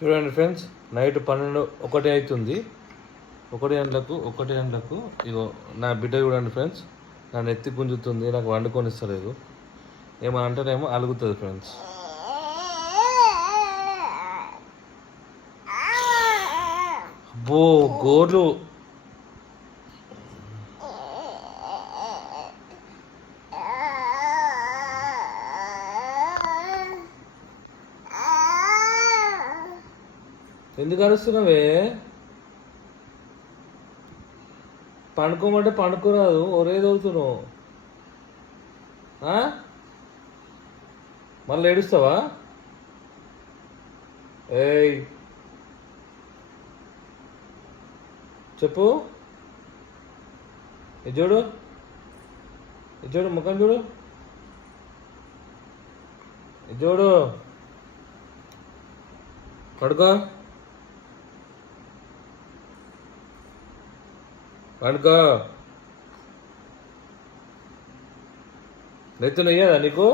చూడండి friends, night 12 అవుతుంది. 1 గంటలకు ఇగో నా బిడ్డ చూడండి ఫ్రెండ్స్, నన్ను ఎత్తి గుంజుతుంది, నాకు వండుకొని ఇస్తలేదు. ఏమని అంటేనేమో అలుగుతుంది ఫ్రెండ్స్. అబ్బో గోర్లు ఎందుకు అరుస్తున్నావే? పండుకోమంటే పండుకోరాదు, ఒరే దొరుకుతున్నావు. మళ్ళీ ఏడుస్తావా? ఏయ్ చెప్పు. ఇది చూడు, ఇది చూడు, ముఖం చూడు, ఇది చూడు. పడుకో, పడుకో. నెత్తులు వేయదా నీకు?